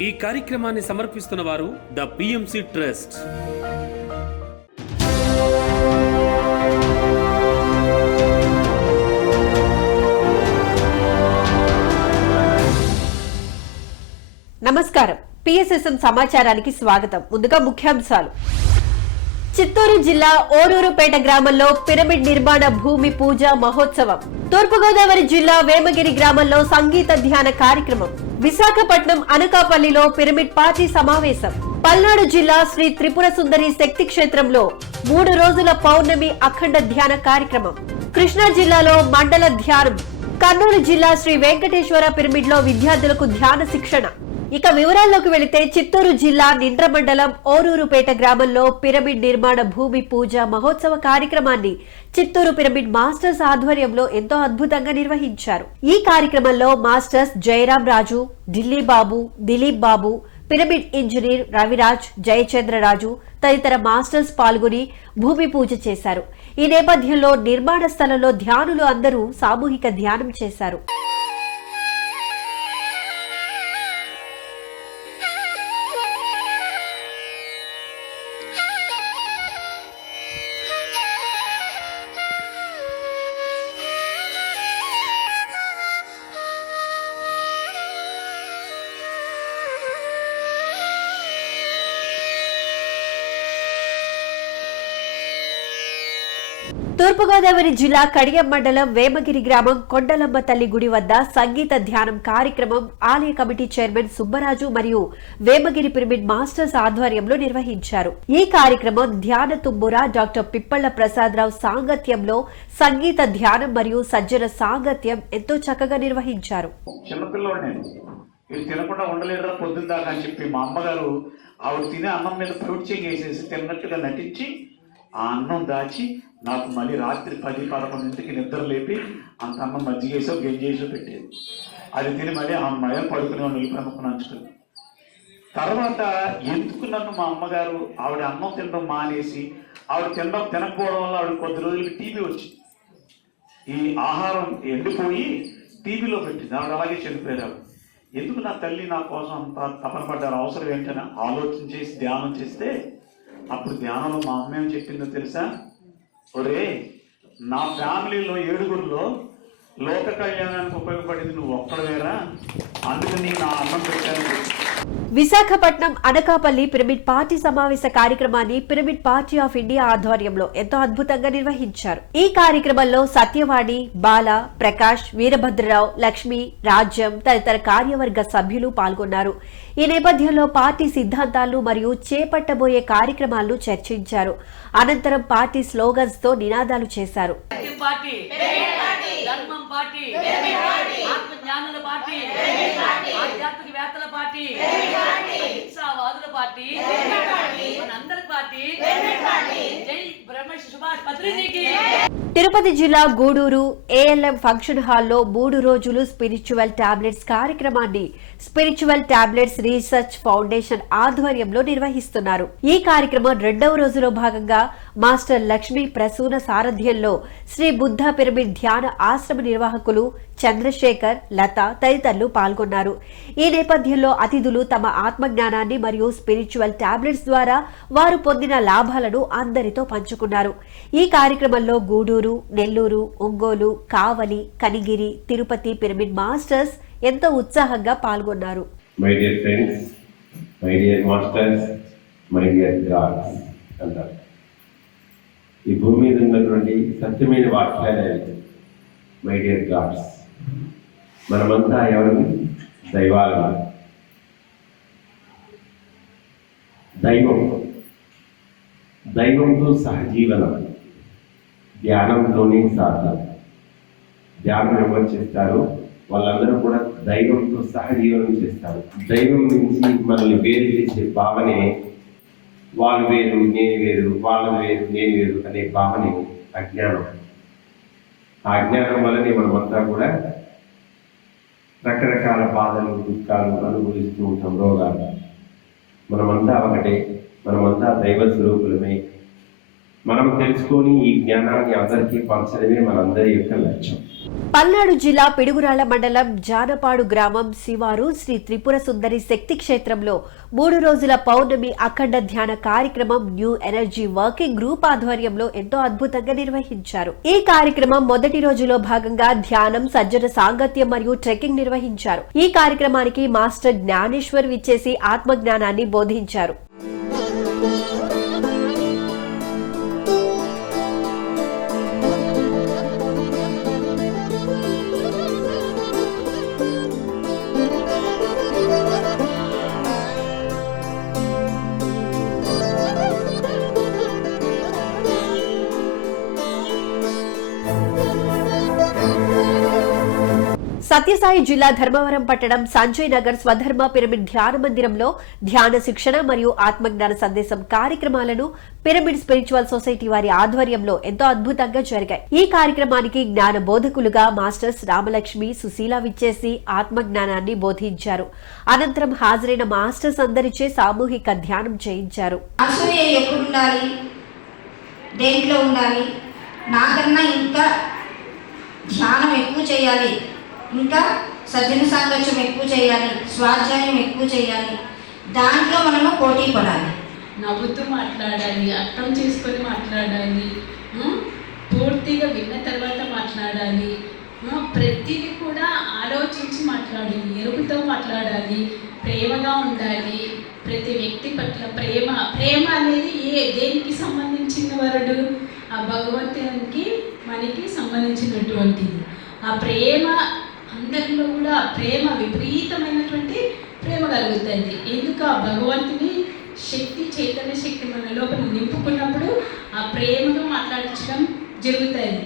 ఈ కార్యక్రమాన్ని సమర్పిస్తున్న వారు ద పిఎంసి ట్రస్ట్. నమస్కారం. పిఎస్ఎస్ఎం సమాచారానికి స్వాగతం. ముందుగా ముఖ్యాంశాలు. చిత్తూరు జిల్లా ఓరూరుపేట గ్రామంలో పిరమిడ్ నిర్మాణ భూమి పూజ మహోత్సవం. తూర్పుగోదావరి జిల్లా వేమగిరి గ్రామంలో సంగీత ధ్యాన కార్యక్రమం. విశాఖపట్నం అనకాపల్లిలో పిరమిడ్ పార్టీ సమావేశం. పల్నాడు జిల్లా శ్రీ త్రిపుర సుందరి శక్తి క్షేత్రంలో 3 రోజుల పౌర్ణమి అఖండ ధ్యాన కార్యక్రమం. కృష్ణా జిల్లాలో మండల ధ్యానం. కర్నూలు జిల్లా శ్రీ వెంకటేశ్వర పిరమిడ్ లో విద్యార్థులకు ధ్యాన శిక్షణ. ఇక వివరాల్లోకి వెళితే చిత్తూరు జిల్లా నిండ్ర మండలం ఓరూరుపేట గ్రామంలో పిరమిడ్ నిర్మాణ భూమి పూజ మహోత్సవ కార్యక్రమాన్ని చిత్తూరు పిరమిడ్ మాస్టర్స్ ఆధ్వర్యంలో ఎంతో అద్భుతంగా నిర్వహించారు. ఈ కార్యక్రమంలో మాస్టర్స్ జయరాం రాజు, ఢిల్లీ బాబు, దిలీప్ బాబు, పిరమిడ్ ఇంజనీర్ రవిరాజ్, జయచంద్రరాజు తదితర మాస్టర్స్ పాల్గొని భూమి పూజ చేశారు. ఈ నేపథ్యంలో నిర్మాణ స్థలంలో ధ్యానులు అందరూ సామూహిక ధ్యానం చేశారు. తూర్పుగోదావరి జిల్లా కడియం మండలం వేమగిరి గ్రామం కొండలమ్మ తల్లి గుడి వద్ద సంగీత ధ్యానం కార్యక్రమం ఆలయ కమిటీ చైర్మన్ సుబ్బరాజు మరియు వేమగిరి పిరమిడ్ మాస్టర్స్ ఆధ్వర్యంలో నిర్వహించారు. ఈ కార్యక్రమం ధ్యాన తుమ్ముర డాక్టర్ పిప్పళ్ల ప్రసాదరావు సాంగత్యంలో సంగీత ధ్యానం మరియు సజ్జన సాంగత్యం ఎంతో చక్కగా నిర్వహించారు. తినకుండా ఉండలేదురా పొద్దున్న దాకా అని చెప్పి మా అమ్మగారు ఆవిడ తినే అన్నం మీద ప్రొడ్చింగ్ వేసేసి తిన్నట్టుగా నటించి ఆ అన్నం దాచి నాకు మళ్ళీ రాత్రి 10-11 నిద్ర లేపి అంత అన్నం మజ్జిగేసో గెంజేసో పెట్టేది. అది తిని మళ్ళీ ఆ అమ్మాయి పడుకునే నిలిపి నంచుకుంది. తర్వాత ఎందుకు నన్ను మా అమ్మగారు ఆవిడ అన్నం తినడం మానేసి ఆవిడ తినకపోవడం వల్ల ఆవిడ కొద్ది రోజులకి టీబీ వచ్చింది. ఈ ఆహారం ఎండిపోయి టీబీలో పెట్టింది. ఆవిడ అలాగే చనిపోయారు. ఎందుకు నా తల్లి నా కోసం అంత తపన పడ్డారు, అవసరం ఏంటని ఆలోచన చేసి ధ్యానం చేస్తే అప్పుడు ధ్యానంలో మా అమ్మ ఏం చెప్పిందో తెలుసా? ఒరే, నా ఫ్యామిలీలో 7గురిలో లోక కళ్యాణానికి ఉపయోగపడింది నువ్వు ఒక్కడవేరా, అందుకని నా అన్నం పెట్టాను. విశాఖపట్నం అనకాపల్లి పిరమిడ్ పార్టీ సమావేశ కార్యక్రమాన్ని పిరమిడ్ పార్టీ ఆఫ్ ఇండియా ఆధ్వర్యంలో ఎంతో అద్భుతంగా నిర్వహించారు. ఈ కార్యక్రమంలో సత్యవాణి, బాల, ప్రకాష్, వీరభద్రరావు, లక్ష్మి, రాజ్యం తదితర కార్యవర్గ సభ్యులు పాల్గొన్నారు. ఈ నేపథ్యంలో పార్టీ సిద్ధాంతాలు మరియు చేపట్టబోయే కార్యక్రమాలను చర్చించారు. అనంతరం పార్టీ స్లోగన్స్ తో నినాదాలు చేశారు. తిరుపతి జిల్లా గూడూరు ఏఎల్ఎం ఫంక్షన్ హాల్లో 3 రోజులు స్పిరిచువల్ టాబ్లెట్స్ కార్యక్రమాన్ని స్పిరిచువల్ టాబ్లెట్స్ రీసెర్చ్ ఫౌండేషన్ ఆధ్వర్యంలో నిర్వహిస్తున్నారు. ఈ కార్యక్రమం 2వ రోజులో భాగంగా మాస్టర్ లక్ష్మీ ప్రసూన సారథ్యంలో శ్రీ బుద్ధ పిరమిడ్ ధ్యాన ఆశ్రమ నిర్వాహకులు చంద్రశేఖర్, లత తదితరులు పాల్గొన్నారు. ఈ నేపథ్యంలో అతిథులు తమ ఆత్మజ్ఞానాన్ని మరియు స్పిరిచువల్ టాబ్లెట్స్ ద్వారా వారు పొందిన లాభాలను అందరితో పంచుకున్నారు. ఈ కార్యక్రమంలో గూడూరు, నెల్లూరు, ఒంగోలు, కావలి, కనిగిరి, తిరుపతి పిరమిడ్ మాస్టర్స్ ఎంతో ఉత్సాహంగా పాల్గొన్నారు. My dear friends, my dear masters, my dear God's అంటారు. ఈ భూమి మీద ఉన్నటువంటి సత్యమైన వాక్యాలే మై డియర్ గాడ్స్. మనమంతా ఎవరు? దైవాలు. దైవంతో సహజీవనం ధ్యానంలోనే సాధన. ధ్యానం ఎవరు చేస్తారు? వాళ్ళందరూ కూడా దైవంతో సహజీవనం చేస్తారు. దైవం నుంచి మనల్ని వేరు చేసే భావనే వాళ్ళు వేరు, నేను వేరు, వాళ్ళు వేరు, నేను వేరు అనే భావనే అజ్ఞానం. ఆ అజ్ఞానం వల్లనే మనమంతా కూడా రకరకాల బాధలు, దుఃఖాలు అనుభవిస్తూ ఉంటాం, రోగాలు. మనమంతా ఒకటే, మనమంతా దైవ స్వరూపులమే. మనం తెలుసుకొని ఈ జ్ఞానాన్ని అందరికీ పంచడమే మనందరి యొక్క లక్ష్యం. పల్నాడు జిల్లా పిడుగురాళ్ల మండలం జానపాడు గ్రామం శివారు శ్రీ త్రిపుర సుందరి శక్తి క్షేత్రంలో 3 రోజుల పౌర్ణమి అఖండ ధ్యాన కార్యక్రమం న్యూ ఎనర్జీ వర్కింగ్ గ్రూప్ ఆధ్వర్యంలో ఎంతో అద్భుతంగా నిర్వహించారు. ఈ కార్యక్రమం మొదటి రోజులో భాగంగా ధ్యానం, సజ్జన సాంగత్యం మరియు ట్రెక్కింగ్ నిర్వహించారు. ఈ కార్యక్రమానికి మాస్టర్ జ్ఞానేశ్వర్ విచ్చేసి ఆత్మజ్ఞానాన్ని బోధించారు. సత్యసాయి జిల్లా ధర్మవరం పట్టణం సంజయ్ నగర్ స్వధర్మ పిరమిడ్ ధ్యాన మందిరంలో ధ్యాన శిక్షణ మరియు ఆత్మజ్ఞాన సందేశం కార్యక్రమాలను పిరమిడ్ స్పిరిచువల్ సొసైటీ వారి ఆధ్వర్యంలో ఎంతో అద్భుతంగా జరిగాయి. ఈ కార్యక్రమానికి జ్ఞాన బోధకులుగా మాస్టర్స్ రామలక్ష్మి, సుశీల విచ్చేసి ఆత్మజ్ఞానాన్ని బోధించారు. అనంతరం హాజరైన మాస్టర్స్ అందరిచే సామూహిక ధ్యానం చేయించారు. నాకన్నా ఇంకా ధ్యానం ఎక్కువ చేయాలి, ఇంకా సజ్జన సాంగత్యం ఎక్కువ చేయాలి, స్వాధ్యాయం ఎక్కువ చేయాలి. దాంట్లో మనము పోటీ పడాలి, నవ్వుతూ మాట్లాడాలి, అర్థం చేసుకొని మాట్లాడాలి, పూర్తిగా విన్న తర్వాత మాట్లాడాలి, ప్రతిదీ కూడా ఆలోచించి మాట్లాడాలి, ఎరుపుతో మాట్లాడాలి, ప్రేమగా ఉండాలి. ప్రతి వ్యక్తి పట్ల ప్రేమ అనేది దేనికి సంబంధించిన వరడు? ఆ భగవంతునికి మనకి సంబంధించినటువంటిది. ఆ ప్రేమ అందరిలో కూడా ప్రేమ విపరీతమైనటువంటి ప్రేమ కలుగుతుంది. ఎందుకు? ఆ భగవంతుని శక్తి, చైతన్య శక్తి మన లోపల నింపుకున్నప్పుడు ఆ ప్రేమగా మాట్లాడించడం జరుగుతుంది.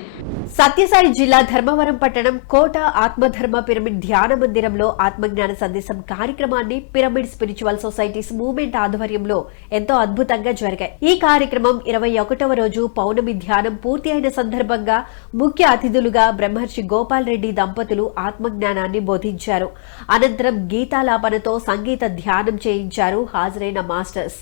సత్యసాయి జిల్లా ధర్మవరం పట్టణం కోట ఆత్మధర్మ పిరమిడ్ ధ్యాన మందిరంలో ఆత్మజ్ఞాన సందేశం కార్యక్రమాన్ని పిరమిడ్ స్పిరిచువల్ సొసైటీస్ మూవ్మెంట్ ఆధ్వర్యంలో ఎంతో అద్భుతంగా జరిగాయి. ఈ కార్యక్రమం 21వ రోజు పౌర్ణమి ధ్యానం పూర్తి అయిన సందర్భంగా ముఖ్య అతిథులుగా బ్రహ్మర్షి గోపాల్ రెడ్డి దంపతులు ఆత్మజ్ఞానాన్ని బోధించారు. అనంతరం గీతాలాపనతో సంగీత ధ్యానం చేయించారు హాజరైన మాస్టర్స్.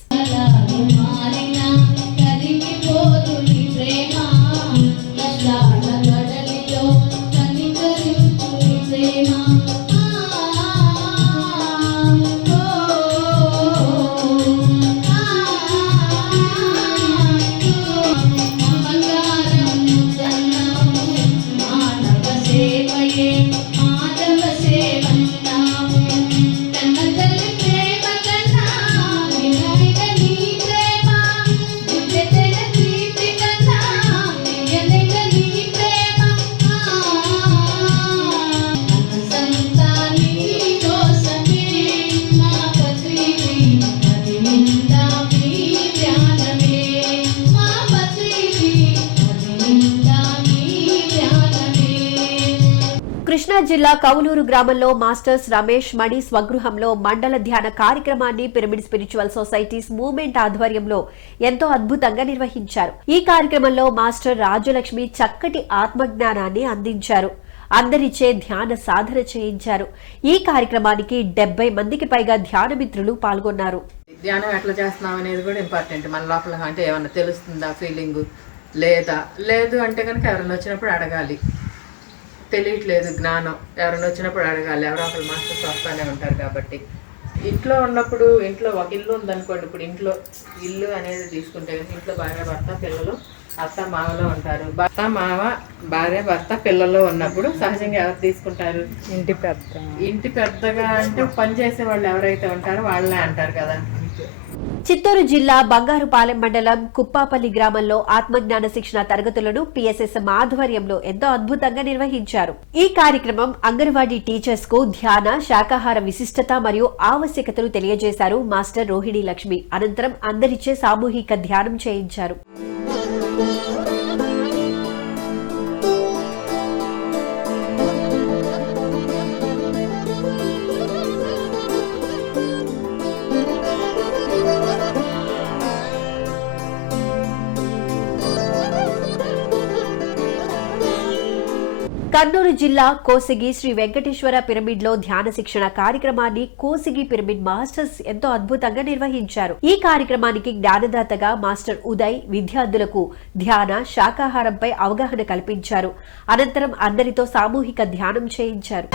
కృష్ణా జిల్లా కౌలూరు గ్రామంలో మాస్టర్స్ రమేష్ మణి స్వగృహంలో మండల ధ్యాన కార్యక్రమాన్ని పిరమిడ్ స్పిరిచువల్ సొసైటీస్ మూవ్మెంట్ ఆధ్వర్యంలో ఎంతో అద్భుతంగా నిర్వహించారు. ఈ కార్యక్రమంలో మాస్టర్ రాజలక్ష్మి చక్కటి ఆత్మజ్ఞానాన్ని అందించారు. అందరిచే ధ్యాన సాధన చేయించారు. ఈ కార్యక్రమానికి 70 మందికి పైగా ధ్యాన మిత్రులు పాల్గొన్నారు. ధ్యానం ఎట్లా చేస్తున్నాం అనేది కూడా ఇంపార్టెంట్. మన లోపల అంటే ఏమన్నా తెలుస్తుందా ఫీలింగ్ లేదు అంటే కనుక ఎవరైనా వచ్చినప్పుడు అడగాలి. తెలియట్లేదు జ్ఞానం, ఎవరైనా వచ్చినప్పుడు అడగాలి. ఎవరో ఒకరు మాస్టర్స్ వస్తానే ఉంటారు. కాబట్టి ఇంట్లో ఉన్నప్పుడు, ఇంట్లో ఒక ఇల్లు ఉందనుకోండి, ఇప్పుడు ఇంట్లో ఇల్లు అనేది తీసుకుంటే ఇంట్లో భార్య భర్త పిల్లలు అత్త మామలో ఉంటారు. భర్త మామ భార్య భర్త పిల్లలు ఉన్నప్పుడు సహజంగా ఎవరు తీసుకుంటారు? ఇంటి పెద్దగా అంటే పని చేసే వాళ్ళు ఎవరైతే ఉంటారో వాళ్ళే అంటారు కదా. చిత్తూరు జిల్లా బంగారుపాలెం మండలం కుప్పాపల్లి గ్రామంలో ఆత్మజ్ఞాన శిక్షణ తరగతులను పిఎస్ఎస్ఎం ఆధ్వర్యంలో ఎంతో అద్భుతంగా నిర్వహించారు. ఈ కార్యక్రమం అంగన్వాడీ టీచర్స్ కు ధ్యాన, శాకాహార విశిష్టత మరియు ఆవశ్యకతలు తెలియజేశారు మాస్టర్ రోహిణి లక్ష్మి. అనంతరం అందరిచే సామూహిక ధ్యానం చేయించారు. కర్నూలు జిల్లా కోసిగి శ్రీ వెంకటేశ్వర పిరమిడ్ లో ధ్యాన శిక్షణ కార్యక్రమాన్ని కోసిగి పిరమిడ్ మాస్టర్స్ ఎంతో అద్భుతంగా నిర్వహించారు. ఈ కార్యక్రమానికి జ్ఞానదాతగా మాస్టర్ ఉదయ్ విద్యార్థులకు ధ్యాన శాకాహారంపై అవగాహన కల్పించారు. అనంతరం అందరితో సామూహిక ధ్యానం చేయించారు.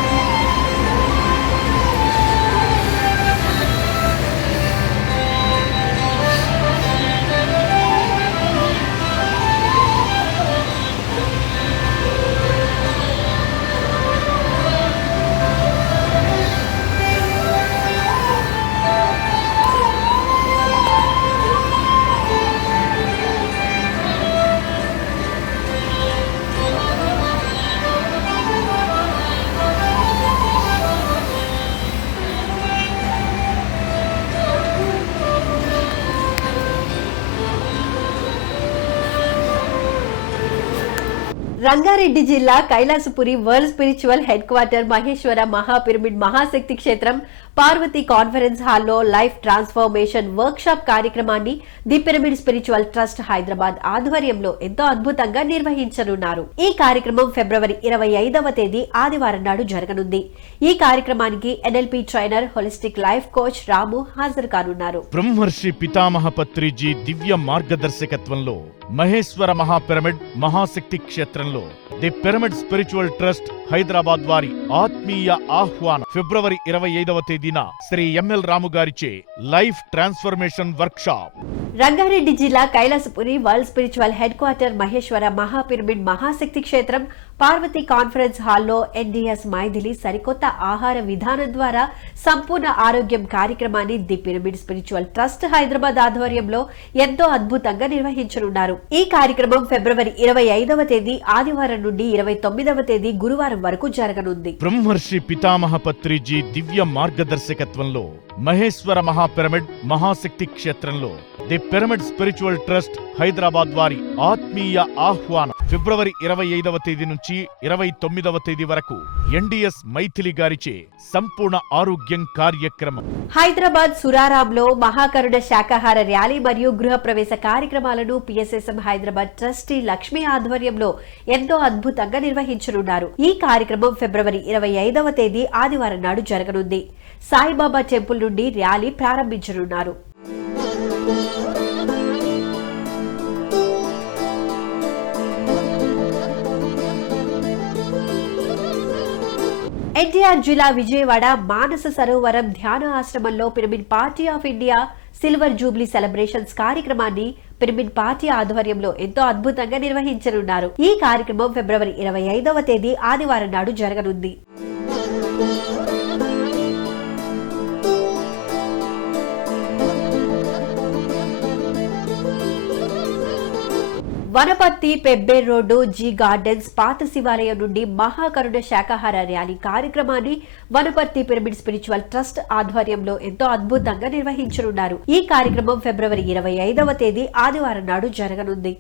రంగారెడ్డి జిల్లా Kailasapuri world spiritual head quarter Maheshwara మహాపిరమిడ్ మహాశక్తి క్షేత్రం పార్వతి కాన్ఫరెన్స్ హాల్లో లైఫ్ ట్రాన్స్ఫర్మేషన్ వర్క్ షాప్ కార్యక్రమాన్ని the pyramid spiritual trust Hyderabad ఆధ్వర్యంలో ఎంతో అద్భుతంగా నిర్వహించనున్నారు. ఈ కార్యక్రమం ఫిబ్రవరి 25వ తేదీ ఆదివారం నాడు జరగనుంది. ఈ కార్యక్రమానికి NLP trainer holistic life coach Ramu హాజరు కానున్నారు. బ్రహ్మర్షి పితామహ పత్రిజీ దివ్య మార్గదర్శకత్వంలో మహేశ్వర మహాపిరమిడ్ మహాశక్తి క్షేత్రంలో the pyramid spiritual trust Hyderabad వారి ఆత్మీయ ఆహ్వానం ఫిబ్రవరి 25వ తేదీన శ్రీ ఎంఎల్ రాము గారిచే life transformation workshop. Rangareddy జిల్లా Kailasapuri world spiritual head quarter Maheshwara మహాపిరమిడ్ మహాశక్తి క్షేత్రం పార్వతి కాన్ఫరెన్స్ హాల్లో ఎన్డీఎస్ మైథిలి సరికొత్త ఆహార విధానం ద్వారా సంపూర్ణ ఆరోగ్యం కార్యక్రమాన్ని the pyramid spiritual trust Hyderabad ఆధ్వర్యంలో ఎంతో అద్భుతంగా నిర్వహించనున్నారు. ఈ కార్యక్రమం ఫిబ్రవరి 25వ తేదీ ఆదివారం నుండి 29వ తేదీ గురువారం వరకు జరగనుంది. బ్రహ్మర్షి పితామహ పత్రిజీ దివ్య మార్గదర్శకత్వంలో మహేశ్వర మహాపిరమిడ్ మహాశక్తి క్షేత్రంలో the pyramid spiritual trust Hyderabad వారి ఆత్మీయ ఆహ్వానం ఫిబ్రవరి 25వ తేదీ నుంచి 29వ తేదీ వరకు ఎన్డీఎస్ మైథిలి గారిచే సంపూర్ణ ఆరోగ్యం కార్యక్రమం. హైదరాబాద్ సురారాంలో మహాకరుణ శాకాహార ర్యాలీ మరియు గృహ ప్రవేశ కార్యక్రమాలను పిఎస్ఎస్ఎం హైదరాబాద్ ట్రస్టీ లక్ష్మీ ఆధ్వర్యంలో ఎంతో అద్భుతంగా నిర్వహించనున్నారు. ఈ కార్యక్రమం ఫిబ్రవరి 25వ తేదీ ఆదివారం నాడు జరగనుంది. సాయిబాబా టెంపుల్ నుండి ర్యాలీ ప్రారంభించనున్నారు. ఎన్టీఆర్ జిల్లా విజయవాడ మానస సరోవరం ధ్యాన ఆశ్రమంలో pyramid party of India silver Jubilee celebrations కార్యక్రమాన్ని పిరమిడ్ పార్టీ ఆధ్వర్యంలో ఎంతో అద్భుతంగా నిర్వహించనున్నారు. ఈ కార్యక్రమం ఫిబ్రవరి 25వ తేదీ ఆదివారం నాడు జరగనుంది. Wanaparthy Pebbair road G Gardens పాత శివాలయం నుండి మహాకరుణ శాకాహార ర్యాలీ కార్యక్రమాన్ని వనపర్తి పిరమిడ్ స్పిరిచువల్ ట్రస్ట్ ఆధ్వర్యంలో ఎంతో అద్భుతంగా నిర్వహించనున్నారు. ఈ కార్యక్రమం ఫిబ్రవరి 25వ తేదీ ఆదివారం నాడు జరగనుంది.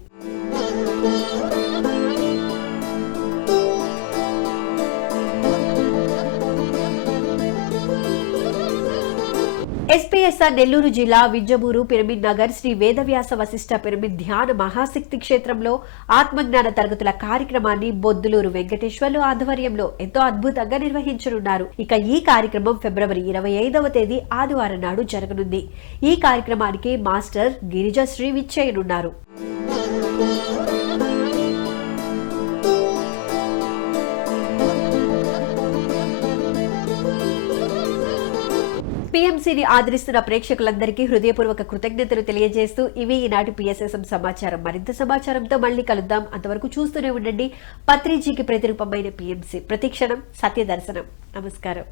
ఎస్పీఎస్ఆర్ నెల్లూరు జిల్లా వింజమూరు పిరమిడ్ నగర్ శ్రీ వేదవ్యాస వశిష్ఠ పిరమిడ్ ధ్యాన మహాశక్తి క్షేత్రంలో ఆత్మజ్ఞాన తరగతుల కార్యక్రమాన్ని బొద్దులూరు వెంకటేశ్వర్లు ఆధ్వర్యంలో ఎంతో అద్భుతంగా నిర్వహించనున్నారు. ఇక ఈ కార్యక్రమం ఫిబ్రవరి 25వ తేదీ ఆదివారం నాడు జరగనుంది. ఈ కార్యక్రమానికి మాస్టర్ గిరిజశ్రీ విచ్చేయనున్నారు. పీఎంసీని ఆదరిస్తున్న ప్రేక్షకులందరికీ హృదయపూర్వక కృతజ్ఞతలు తెలియజేస్తూ ఇవి ఈనాటి పిఎస్ఎస్ఎం సమాచారం. మరింత సమాచారంతో మళ్ళీ కలుద్దాం. అంతవరకు చూస్తూనే ఉండండి పత్రిజీకి ప్రతిరూపమైన పీఎంసీ. ప్రతిక్షణం సత్య దర్శనం. నమస్కారం.